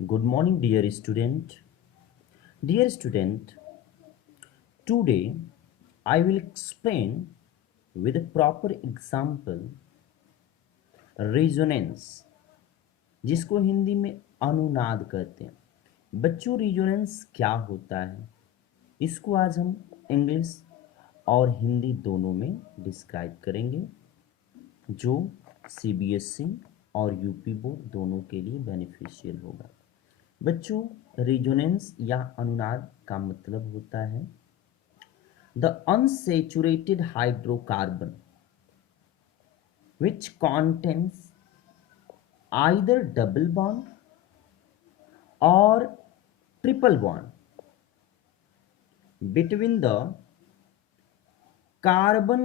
Good morning, dear student. Dear student, today I will explain with a proper example resonance, जिसको हिंदी में अनुनाद कहते हैं। बच्चों, रेजोनेंस क्या होता है इसको आज हम इंग्लिश और हिंदी दोनों में डिस्क्राइब करेंगे, जो सीबीएसई और यूपी बोर्ड दोनों के लिए बेनिफिशियल होगा। बच्चों, रेजोनेंस या अनुनाद का मतलब होता है the unsaturated hydrocarbon which contains either double bond or triple bond between the carbon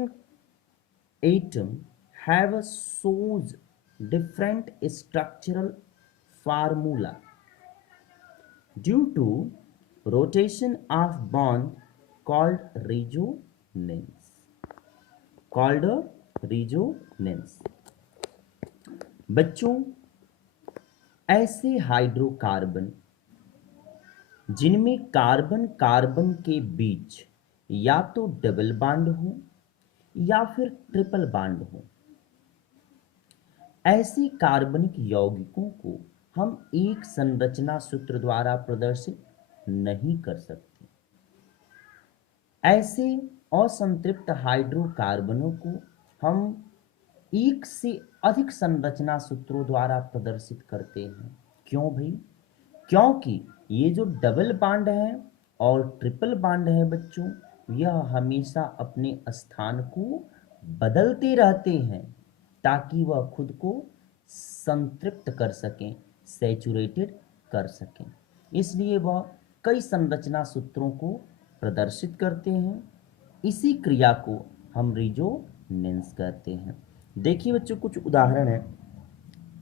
atom have shows different structural formula due to rotation of bond called resonance called resonance। बच्चों, ऐसे हाइड्रोकार्बन जिनमें carbon carbon के बीच या तो double bond हो या फिर triple bond हो, ऐसे कार्बनिक यौगिकों को हम एक संरचना सूत्र द्वारा प्रदर्शित नहीं कर सकते। ऐसे असंतृप्त हाइड्रोकार्बनों को हम एक से अधिक संरचना सूत्रों द्वारा प्रदर्शित करते हैं। क्यों भाई? क्योंकि ये जो डबल बॉन्ड है और ट्रिपल बॉन्ड है बच्चों, यह हमेशा अपने स्थान को बदलते रहते हैं ताकि वह खुद को संतृप्त कर सकें, सैचुरेटेड कर सकें। इसलिए वह कई संरचना सूत्रों को प्रदर्शित करते हैं। इसी क्रिया को हम रेजोनेंस कहते हैं। देखिए बच्चों, कुछ उदाहरण है।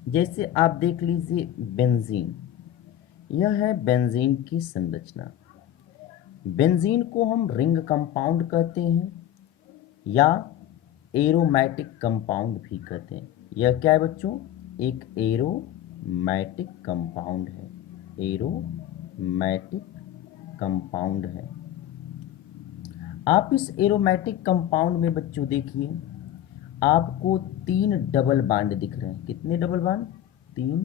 जैसे आप देख लीजिए बेंजीन, यह है बेंजीन की संरचना। बेंजीन को हम रिंग कंपाउंड कहते हैं या एरोमेटिक कंपाउंड भी कहते हैं। यह क्या है बच्चों? एक एरोमेटिक कंपाउंड है। एरोमेटिक कंपाउंड है। आप इस एरोमेटिक कंपाउंड में बच्चों देखिए, आपको 3 डबल बॉन्ड दिख रहे हैं। कितने डबल बॉन्ड? 3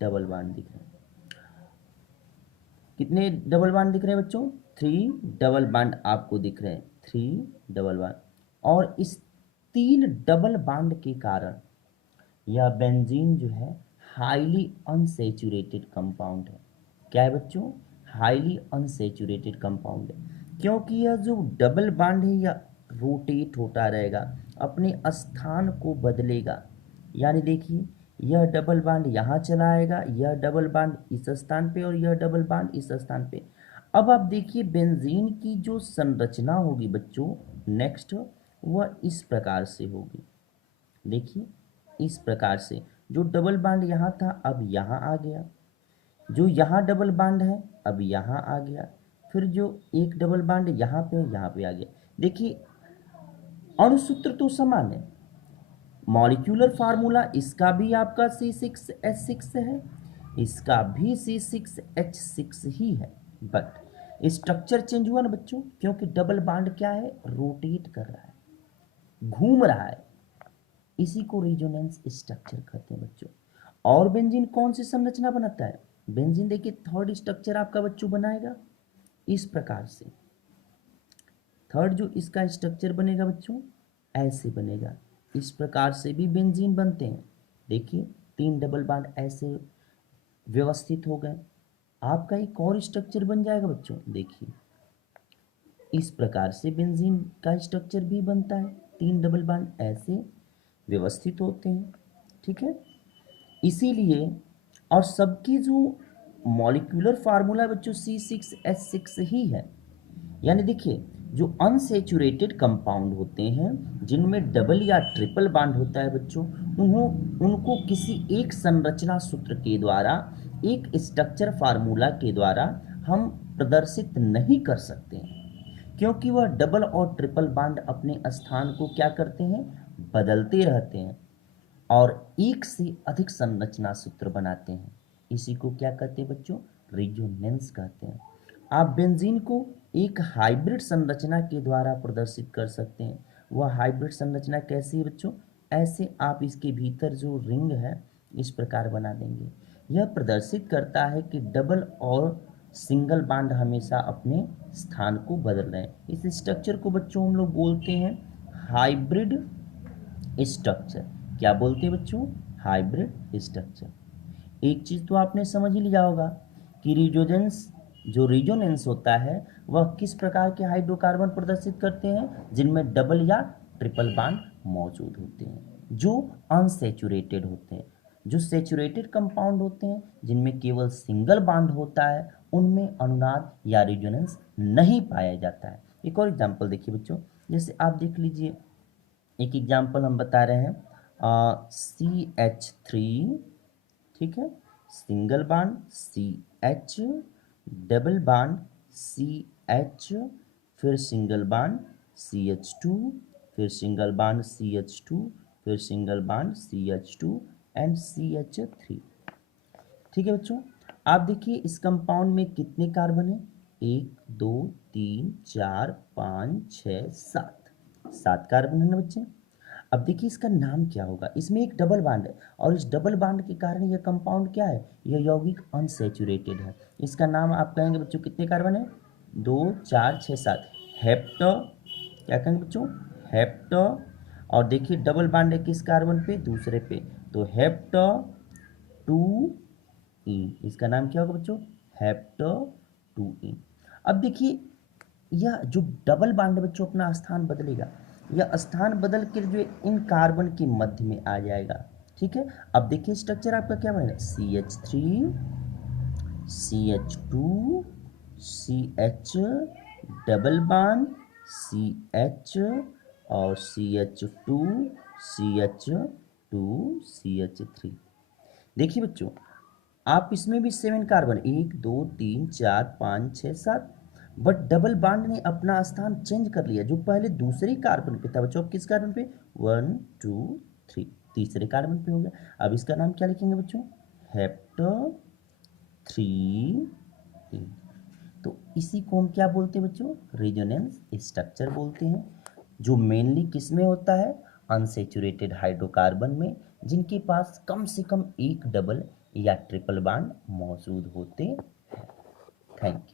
डबल बॉन्ड दिख रहे हैं। कितने डबल बॉन्ड दिख रहे हैं बच्चों? 3 डबल बॉन्ड आपको दिख रहे हैं। 3 डबल बॉन्ड। और इस 3 डबल बॉन्ड के कारण यह बेंजीन जो है हाईली अनसैचुरेटेड कंपाउंड है। क्या है बच्चों? हाईली अनसैचुरेटेड कंपाउंड है, क्योंकि यह जो डबल बॉन्ड है यह रोटेट होता रहेगा, अपने स्थान को बदलेगा। यानी देखिए, यह डबल बॉन्ड यहाँ चला आएगा, यह डबल बॉन्ड इस स्थान पे और यह डबल बॉन्ड इस स्थान पे। अब आप देखिए बेंजीन की जो संरचना होगी बच्चों नेक्स्ट, वह इस प्रकार से होगी। देखिए इस प्रकार से, जो डबल बॉन्ड यहाँ था अब यहाँ आ गया, जो यहाँ डबल बॉन्ड है अब यहाँ आ गया, फिर जो एक डबल बॉन्ड यहाँ पे आ गया। देखिए अणुसूत्र तो समान है, मॉलिक्यूलर फार्मूला इसका भी आपका C6H6 है, इसका भी C6H6 ही है, बट स्ट्रक्चर चेंज हुआ ना बच्चों, क्योंकि डबल बॉन्ड क्या है? रोटेट कर रहा है, घूम रहा है। इसी को रेजोनेंस स्ट्रक्चर कहते हैं बच्चों। और बेंजीन कौन सी संरचना बनाता है? बेंजीन देखिए थर्ड स्ट्रक्चर आपका बच्चों बनाएगा इस प्रकार से। थर्ड जो इसका स्ट्रक्चर बनेगा बच्चों ऐसे बनेगा। इस प्रकार से भी बेंजीन बनते हैं। देखिए 3 डबल बॉन्ड ऐसे व्यवस्थित हो गए। आपका एक और स्ट्रक्चर बन जाएगा बच्चों। देखिए इस प्रकार से बेंजीन का स्ट्रक्चर भी बनता है। 3 डबल बॉन्ड ऐसे व्यवस्थित होते हैं, ठीक है। इसीलिए और सबकी जो मॉलिक्यूलर फार्मूला बच्चों C6H6 ही है। यानी देखिए जो अनसेचुरेटेड कंपाउंड होते हैं जिनमें डबल या ट्रिपल बॉन्ड होता है बच्चों, उनको किसी एक संरचना सूत्र के द्वारा, एक स्ट्रक्चर फार्मूला के द्वारा हम प्रदर्शित नहीं कर सकते हैं, क्योंकि वह डबल और ट्रिपल बॉन्ड अपने स्थान को क्या करते हैं? बदलते रहते हैं और एक से अधिक संरचना सूत्र बनाते हैं। इसी को क्या कहते हैं बच्चों? रेजोनेंस कहते हैं। आप बेंजीन को एक हाइब्रिड संरचना के द्वारा प्रदर्शित कर सकते हैं। वह हाइब्रिड संरचना कैसी है बच्चों? ऐसे आप इसके भीतर जो रिंग है इस प्रकार बना देंगे। यह प्रदर्शित करता है कि डबल और सिंगल बॉन्ड हमेशा अपने स्थान को बदल रहे हैं। इस स्ट्रक्चर को बच्चों हम लोग बोलते हैं हाइब्रिड स्ट्रक्चर। क्या बोलते हैं बच्चों? Hybrid structure. एक चीज़ तो आपने समझ ही लिया होगा कि रेजोनेंस होता है वह किस प्रकार के हाइड्रोकार्बन प्रदर्शित करते हैं, जिनमें डबल या ट्रिपल बॉन्ड मौजूद होते हैं, जो अनसैचुरेटेड होते हैं। जो सैचुरेटेड कंपाउंड होते हैं जिनमें केवल सिंगल बॉन्ड होता है, उनमें अनुनाद या रेजोनेंस नहीं पाया जाता है। एक और एग्जांपल देखिए बच्चों, जैसे आप देख लीजिए, एक एग्जांपल हम बता रहे हैं CH3, ठीक है, single bond CH, double bond CH, फिर सिंगल बॉन्ड CH2, फिर सिंगल बॉन्ड CH2, फिर single bond CH2 and CH3। ठीक है बच्चों, आप देखिए इस कंपाउंड में कितने कार्बन है? 1 2 3 4 5 6 7, 7 कार्बन है ना बच्चे। अब देखिए इसका नाम क्या होगा? इसमें एक डबल बॉन्ड है और इस डबल बॉन्ड के कारण यह कंपाउंड क्या है? यह यौगिक अनसैचुरेटेड है। इसका नाम आप कहेंगे बच्चों कितने कार्बन है? 2 4 6 7, हेप्टो। क्या कहेंगे बच्चों? हेप्टो। और देखिए डबल बॉन्ड है किस कार्बन पे? दूसरे पे, तो हेप्टो 2 ई। इसका नाम क्या होगा बच्चों? हेप्टो 2 ई। अब देखिए यह जो डबल बॉन्ड है बच्चों अपना स्थान बदलेगा। यह स्थान बदल कर जो इन कार्बन के मध्य में आ जाएगा। ठीक है, अब देखिए स्ट्रक्चर आपका क्या बनेगा? CH3, CH2, CH, double bond CH और CH2, CH2, CH3। देखिए बच्चों, आप इसमें भी 7 कार्बन, 1 2 3 4 5 6 7, बट डबल बॉन्ड ने अपना स्थान चेंज कर लिया। जो पहले दूसरे कार्बन पे था बच्चों, अब किस कार्बन पे? 1 2 3, तीसरे कार्बन पे हो गया। अब इसका नाम क्या लिखेंगे बच्चों? हेप्टो 3। तो इसी को हम क्या बोलते हैं बच्चों? रेजोनेंस स्ट्रक्चर बोलते हैं, जो मेनली किस में होता है? अनसैचुरेटेड हाइड्रोकार्बन में, जिनके पास कम से कम एक डबल या ट्रिपल बॉन्ड मौजूद होते हैं। Thank you.